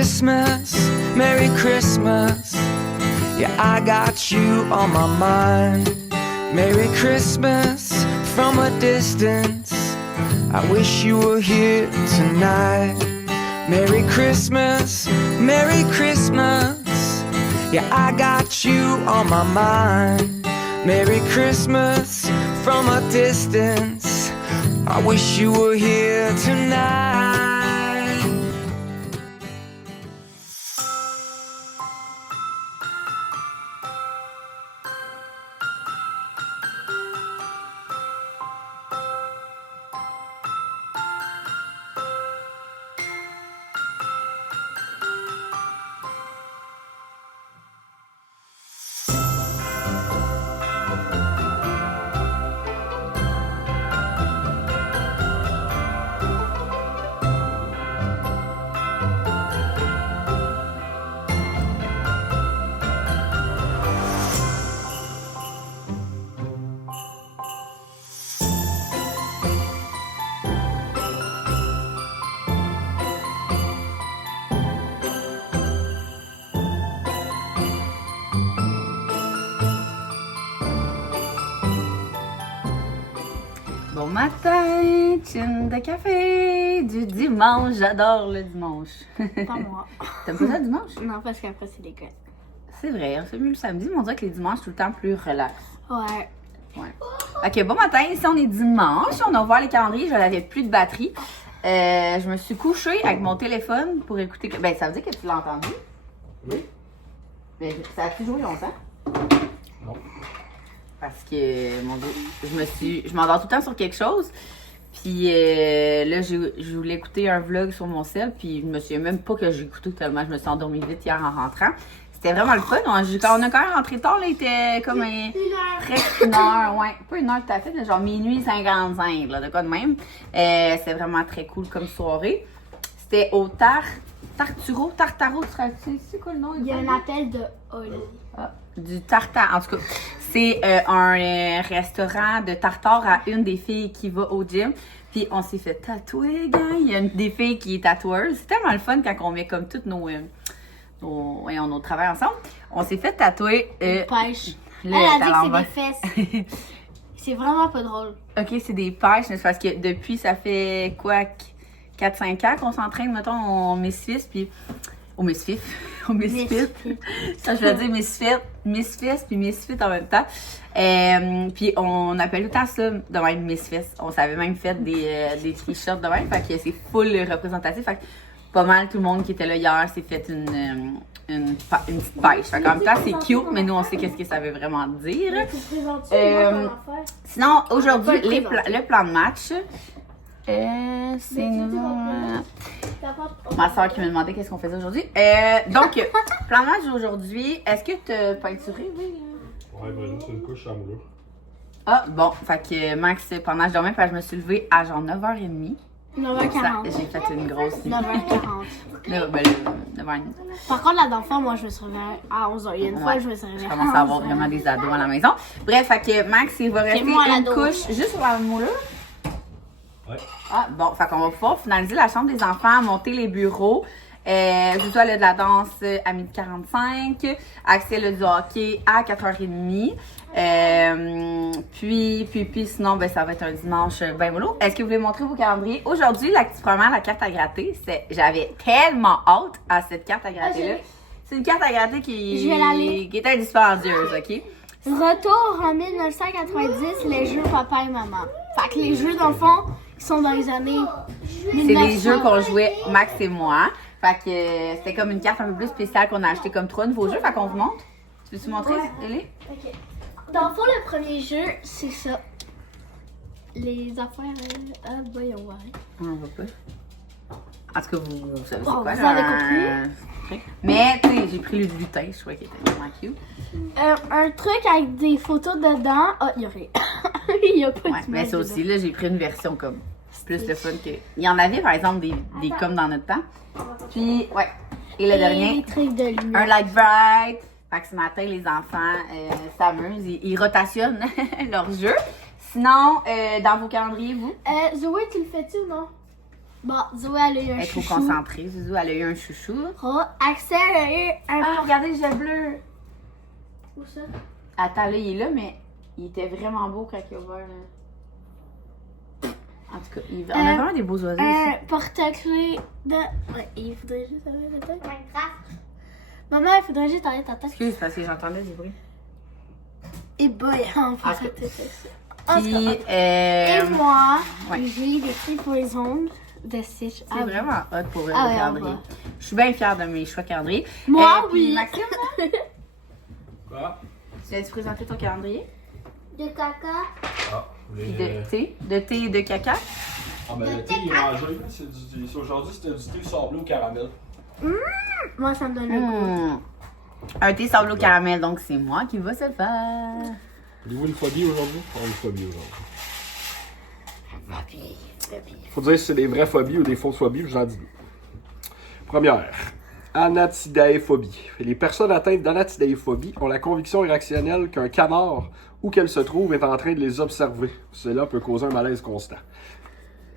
Christmas, Merry Christmas. Yeah, I got you on my mind. Merry Christmas from a distance. I wish you were here tonight. Merry Christmas, Merry Christmas. Yeah, I got you on my mind. Merry Christmas from a distance. I wish you were here tonight. Bon matin, chin de café du dimanche. J'adore le dimanche. Pas moi. T'aimes pas ça le dimanche? Non, parce qu'après, c'est l'école. C'est vrai, on fait mieux le samedi, mais on dirait que les dimanches, tout le temps plus relax. Ouais. Ouais. Ok, bon matin, ici on est dimanche. On a ouvert les calendriers, je n'avais plus de batterie. Je me suis couchée avec mon téléphone pour écouter. Ben, ça veut dire que tu l'as entendu? Oui. Mais ça a-tu joué longtemps? Non. Parce que, mon Dieu, je m'endors tout le temps sur quelque chose. Puis là, je voulais écouter un vlog sur mon cell. Puis je me souviens même pas que j'ai écouté tellement. Je me suis endormie vite hier en rentrant. C'était vraiment le fun. On a quand même rentré tard, là, il était comme presque une heure. Ouais, pas une heure tout à fait, mais genre minuit 55, là, de quoi de même. C'était vraiment très cool comme soirée. C'était au Tartaro, c'est quoi le nom? Il y a un appel de Oli. Ah, du tartare. En tout cas, c'est un restaurant de tartare à une des filles qui va au gym. Puis on s'est fait tatouer, gang. Il y a une des filles qui est tatoueuse. C'est tellement le fun quand on met comme toutes nos travail ensemble. On s'est fait tatouer. Pêche. Là, Elle a dit que c'est des fesses. C'est vraiment pas drôle. Ok, c'est des pêches, mais c'est parce que depuis, ça fait quoi, 4-5 ans qu'on s'entraîne, mettons, au Misfits, puis au Misfits. Au Misfits. Ça, je veux dire Misfits, puis Misfits en même temps. Puis on appelle tout le temps ça de même Misfits. On s'avait même fait des t-shirts de même, fait que c'est full représentatif. Fait que pas mal tout le monde qui était là hier s'est fait une petite pêche. Fait qu'en même temps, c'est cute, mais nous, on sait qu'est-ce que ça veut vraiment dire. Sinon, aujourd'hui, le plan de match, c'est ma soeur qui m'a demandé qu'est-ce qu'on faisait aujourd'hui. Donc, plan de match aujourd'hui, est-ce que tu as peinturé? Oui. Ouais, Bruno, c'est une couche à moulure. Ah, bon, fait que Max, pendant que je dormais, je me suis levée à genre 9h30. 9h40. J'ai fait une grosse nuit. 9h40. 9h30. Par contre, la dernière moi, je me suis réveillée à 11h. Il y a une fois, je me suis réveillée à 11h. Je commence à avoir vraiment des ados à la maison. Bref, fait que Max, il va rester une couche juste sur la moulure. Ouais. Ah, bon, fait qu'on va pouvoir finaliser la chambre des enfants, monter les bureaux. Je dois aller de la danse à 12h45. Axel a du hockey à 4h30. Puis sinon, ben, ça va être un dimanche ben mollo. Est-ce que vous voulez montrer vos calendriers? Aujourd'hui, premièrement, la carte à gratter, j'avais tellement hâte à cette carte à gratter-là. C'est une carte à gratter qui est indispendieuse, OK? Retour en 1990, les jeux papa et maman. Fait que les jeux, dans le fond, qui sont dans les années 1900. C'est les jeux qu'on jouait Max et moi. Fait que c'était comme une carte un peu plus spéciale qu'on a acheté comme 3 nouveaux jeux. Fait qu'on vous montre. Tu veux-tu montrer, Ellie? Ok. Dans le fond, le premier jeu, c'est ça. Les affaires. Voyons voir. On va pas. En tout cas, vous savez c'est Bon, quoi, vous avez compris. Mais, tu sais, j'ai pris le lutin, je trouvais qu'il était vraiment cute. Un truc avec des photos dedans. Ah, il y a rien. Il y a pas Ouais, de mais ça dedans. aussi, là, j'ai pris une version comme plus le fun que. Il y en avait, par exemple, des comme dans notre temps. Puis, ouais. Et le dernier, des trucs de un lumière. light bright. Fait que ce matin, les enfants s'amusent, ils rotationnent leur jeu. Sinon, dans vos calendriers, vous? Zoé, tu le fais-tu ou non? Bon, Zoé, elle a eu un Elle est trop chouchou. concentrée. Zouzou, elle a eu un chouchou. Oh, Axel a eu un... Ah, regardez le jet bleu. Où ça? Attends, là, il est là, mais il était vraiment beau quand il a ouvert, là. En tout cas, on a vraiment des beaux oiseaux Un ici. porte-clés de... Ouais, il faudrait juste arrêter ta tête. Maman, il faudrait juste arrêter ta tête. Excuse, parce que j'entendais du bruit. Et boy, on Ah, fait ok. ça. Puis, Et moi, ouais. j'ai des trucs pour les ongles de Stitch. c'est vraiment hot pour le Ah ouais, on calendrier. va. Je suis bien fière de mes choix calendrier. Moi, Puis, oui. Maxime, Quoi? tu as-tu présenté ton calendrier? De caca. Ah, Puis de thé? De thé et de caca? Ah, ben le thé, il est rangé. Là. Aujourd'hui, c'était du thé sablé au caramel. Moi, ça me donne le goût. Un thé sablé au caramel, donc c'est moi qui va se le faire. Avez-vous une phobie aujourd'hui? On a une phobie aujourd'hui. Phobie. Faut dire si c'est des vraies phobies ou des fausses phobies, j'en dis deux. Première, anatidaéphobie. Les personnes atteintes d'anatidaéphobie ont la conviction irrationnelle qu'un canard, où qu'elle se trouve, est en train de les observer. Cela peut causer un malaise constant.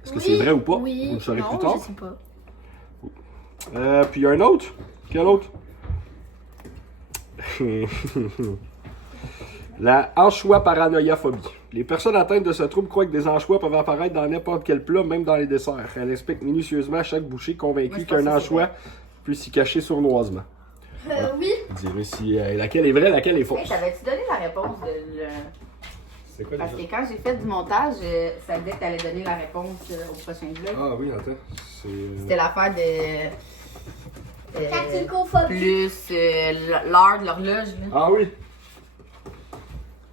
Est-ce que c'est vrai ou pas? Oui. Vous le saurez Non, plus tard. je sais pas. Puis il y a un autre. Quel autre? La anchois paranoïaphobie. Les personnes atteintes de ce trouble croient que des anchois peuvent apparaître dans n'importe quel plat, même dans les desserts. Elle inspecte minutieusement chaque bouchée, Moi, convaincue je qu'un pense que c'est anchois peut s'y cacher sournoisement. Oui. Vous direz si laquelle est vraie, laquelle est Hey, fausse. t'avais-tu donné la réponse de le... C'est quoi Parce que quand j'ai fait du montage, ça disait que t'allais donner la réponse au prochain vlog. Ah oui, attends. C'était l'affaire de... Caticophobie. plus l'heure de l'horloge. là. Ah oui.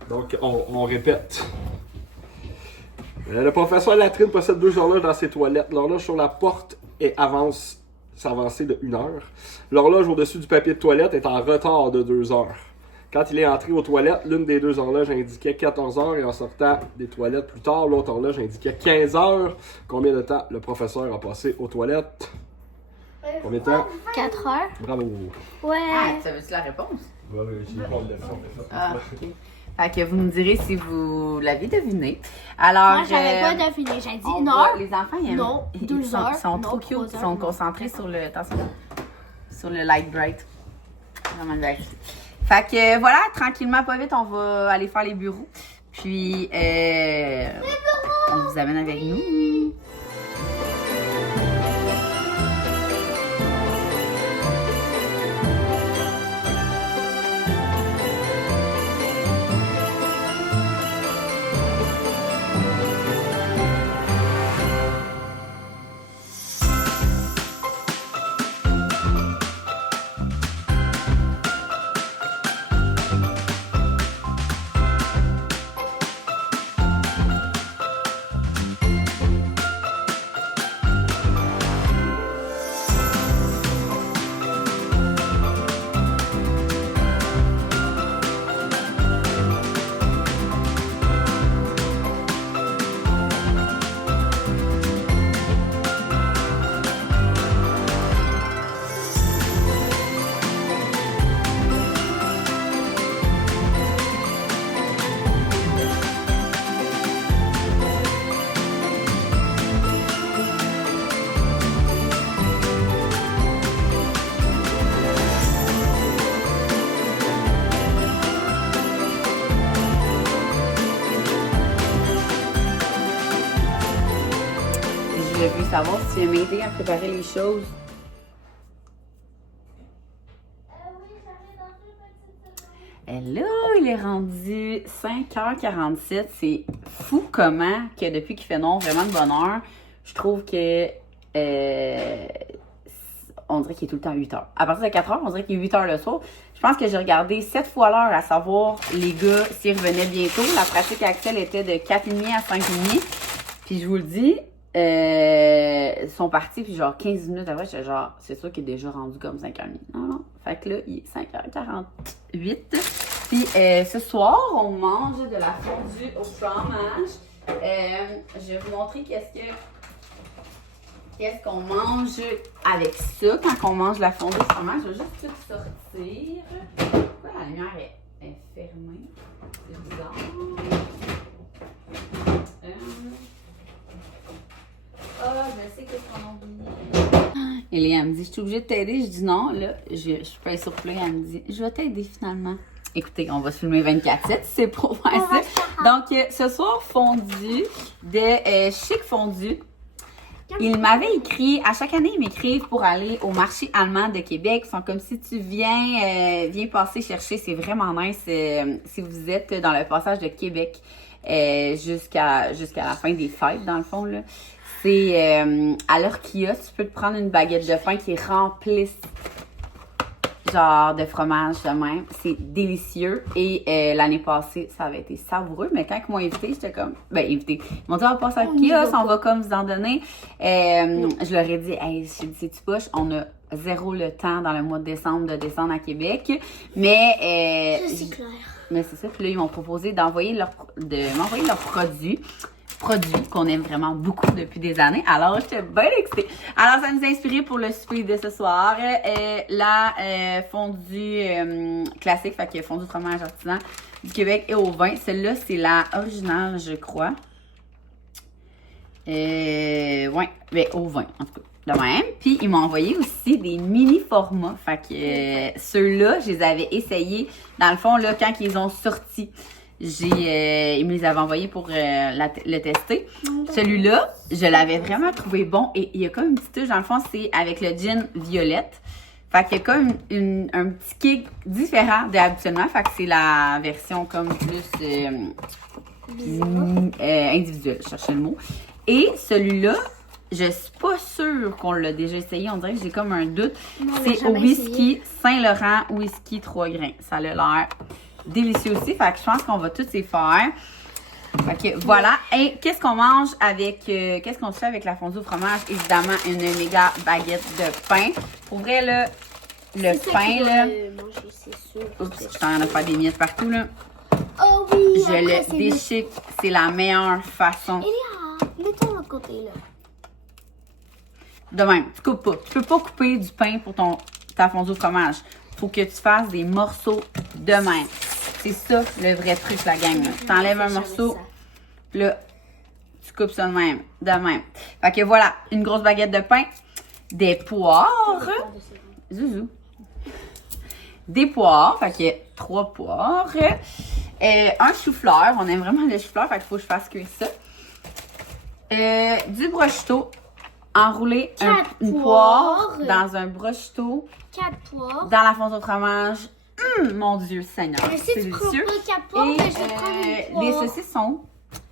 Donc, on répète. Le professeur Latrine possède 2 horloges dans ses toilettes. L'horloge sur la porte s'est avancée de 1 heure. L'horloge au-dessus du papier de toilette est en retard de 2 heures. Quand il est entré aux toilettes, l'une des 2 horloges indiquait 14 heures et en sortant des toilettes plus tard, l'autre horloge indiquait 15 heures. Combien de temps le professeur a passé aux toilettes? Combien de temps? 4 heures. Bravo. Ouais. Ah, savais-tu la réponse? Ouais, j'ai pas le Ah, ok. Fait que vous me direz si vous l'aviez deviné. Alors, Moi, j'avais pas deviné. J'ai dit on 1 va- heure. Les enfants, ils aiment. Non, ils 12 sont, heures. Ils sont Non, trop cute. 3 Ils heures, sont non. concentrés sur le. Attention. Sur le light bright. Vraiment bien. Fait que voilà, tranquillement, pas vite, on va aller faire les bureaux. Puis, on vous amène avec nous. Je veux savoir si tu veux m'aider à préparer les choses. Hello, il est rendu 5h47. C'est fou comment que depuis qu'il fait noir vraiment de bonne heure, je trouve que on dirait qu'il est tout le temps 8h. À partir de 4h, on dirait qu'il est 8h le soir. Je pense que j'ai regardé 7 fois l'heure à savoir les gars s'ils revenaient bientôt. La pratique Axel était de 4h30 à 5h30. Puis je vous le dis, ils sont partis, puis genre 15 minutes après, j'étais genre, c'est sûr qu'il est déjà rendu comme 5h30. Non, non. Fait que là, il est 5h48. Puis ce soir, on mange de la fondue au fromage. Je vais vous montrer qu'est-ce qu'on mange avec ça quand on mange la fondue au fromage. Je vais juste tout sortir. Pourquoi la lumière est fermée? C'est bizarre. Je sais qu'est-ce qu'on a oublié. Et Léa me dit, je suis obligée de t'aider. Je dis non, là, je peux être sur play. Elle me dit, je vais t'aider finalement. Écoutez, on va se filmer 24/7, c'est pour faire ça. Donc, ce soir, fondu de Chic Fondu. Il m'avait écrit, à chaque année, ils m'écrivent pour aller au marché allemand de Québec. Ils sont comme si tu viens passer chercher, c'est vraiment nice si vous êtes dans le passage de Québec jusqu'à la fin des fêtes, dans le fond, là. C'est à leur kiosque, tu peux te prendre une baguette de pain qui est remplie genre de fromage de même. C'est délicieux. Et l'année passée, ça avait été savoureux. Mais quand ils m'ont invité, j'étais comme... Ben, invité. Ils m'ont dit, on va passer à kiosque, on va comme vous en donner. Je leur ai dit, hey, c'est-tu poche? On a zéro le temps dans le mois de décembre de descendre à Québec. Mais... C'est clair. Mais c'est ça. Puis là, ils m'ont proposé m'envoyer leurs produits qu'on aime vraiment beaucoup depuis des années. Alors, j'étais bien excitée. Alors, ça nous a inspiré pour le souper de ce soir. La fondue classique, fait que fondue fromage artisan du Québec et au vin. Celle-là, c'est la originale, je crois. Ouais, mais au vin, en tout cas. De même. Puis, ils m'ont envoyé aussi des mini formats. Fait que ceux-là, je les avais essayés. Dans le fond, là, quand ils ont sorti, ils me les avaient envoyés pour le tester. Celui-là, je l'avais vraiment trouvé bon. Et il y a comme une petite touche, dans le fond, c'est avec le gin violette. Fait qu'il y a comme un petit kick différent d'habituellement. Fait que c'est la version comme plus individuelle, je cherchais le mot. Et celui-là, je suis pas sûre qu'on l'a déjà essayé. On dirait que j'ai comme un doute. C'est au whisky Saint-Laurent, whisky 3 grains. Ça a l'air délicieux aussi. Fait que je pense qu'on va tous les faire. Fait que voilà. Et qu'est-ce qu'on mange avec... qu'est-ce qu'on fait avec la fondue au fromage? Évidemment, une méga baguette de pain. Pour vrai, là, le pain, là... Manger, c'est sûr. Oups, je suis en train de faire des miettes partout, là. Oh oui! Je le déchique. C'est la meilleure façon. Mets-toi de l'autre côté, là. De même, tu coupes pas. Tu peux pas couper du pain pour ta fondue au fromage. Faut que tu fasses des morceaux de même. C'est ça le vrai truc, la gang. Tu enlèves un morceau, puis là, tu coupes ça de même. Fait que voilà, une grosse baguette de pain, des poires. Zouzou. Des poires, fait que 3 poires. Un chou-fleur. On aime vraiment le chou-fleur, fait qu'il faut que je fasse cuire ça. Du prosciutto. Enrouler une poire dans un prosciutto. 4 poires. Dans la fondue au fromage. Mon Dieu Seigneur. Mais si c'est tu prends délicieux. pas 4 poires, Et je vais prendre une poire. des saucissons.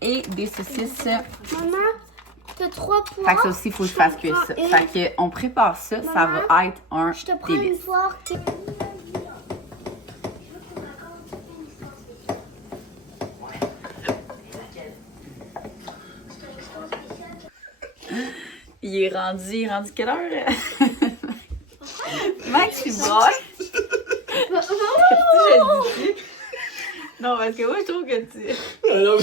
Et des saucisses. Maman, t'as 3 poires. Fait que ça aussi, il faut que je fasse cuire ça. Fait qu'on prépare ça. Ça va être un Je te prends délice. une poire. Il est rendu quelle heure? Max, tu broches? Non, parce que moi, je trouve que tu... Alors,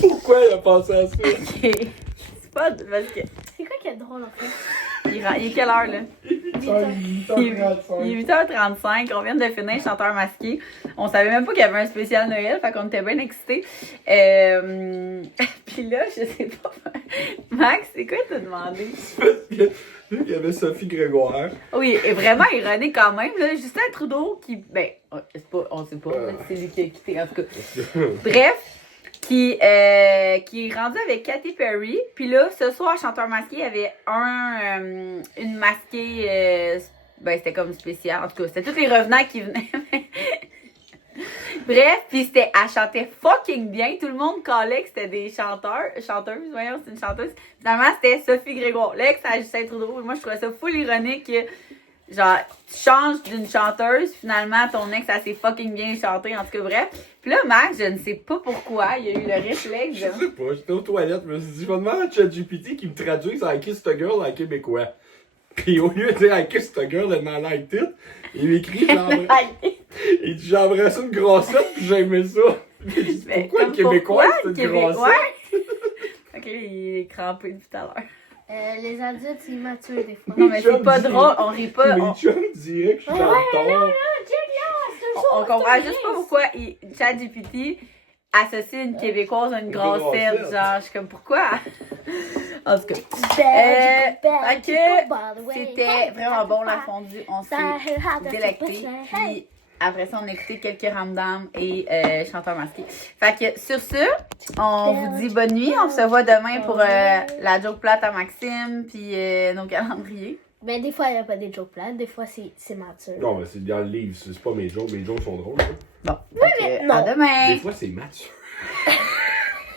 pourquoi il a pensé à ça? Ok. C'est pas... Parce que... C'est quoi qui est drôle, en fait? Il est quelle heure, là? Il est 8h35. On vient de finir Chanteur masqué. On savait même pas qu'il y avait un spécial Noël, fait qu'on était bien excités. Puis là, je sais pas. Max, c'est quoi t'as demandé? Il y avait Sophie Grégoire. Oui, et vraiment ironique quand même, là. Justin Trudeau qui. Ben, c'est pas, on sait pas, c'est lui qui a quitté, en tout cas. Bref. Qui est rendu avec Katy Perry. Puis là, ce soir, Chanteur masqué, il y avait une masquée, ben c'était comme spécial. En tout cas, c'était tous les revenants qui venaient. Bref, puis elle chantait fucking bien. Tout le monde calait que c'était des chanteuses, voyons, c'est une chanteuse. Finalement, c'était Sophie Grégoire, l'ex à Justin Trudeau. Et moi, je trouvais ça full ironique que, genre, tu changes d'une chanteuse, finalement, ton ex, elle s'est fucking bien chanté, en tout cas, bref. Puis là, Max, je ne sais pas pourquoi, il y a eu le réflexe. Je sais pas, j'étais aux toilettes, je me suis dit, je vais demander à ChatGPT qui me traduise I Kissed a Girl en québécois. Puis au lieu de dire I Kissed a Girl and I liked it, il m'écrit genre. Il dit j'ai embrassé une grossette puis j'ai aimé ça. J'ai dit, pourquoi le Québécois c'est une grossette? Ok, il est crampé depuis tout à l'heure. Les adultes, c'est immature des fois. Non, mais c'est pas drôle, on rit pas. Mes chums diraient que je suis dans le tort. On comprend juste pas pourquoi ChatGPT, associer une Québécoise à une grassette. Genre, je suis comme, pourquoi? En tout cas. C'était vraiment bon la fondue. On s'est délecté. Puis après ça, on a écouté quelques ramdams et chanteurs masqués. Fait que sur ce, on vous dit bonne nuit. On se voit demain pour la joke plate à Maxime puis nos calendriers. Ben, des fois, il n'y a pas des jokes plates. Des fois, c'est mature. Non, mais c'est dans le livre. C'est pas mes jokes. Mes jokes sont drôles. Hein. Bon, fait que, à demain. Des fois, c'est mature.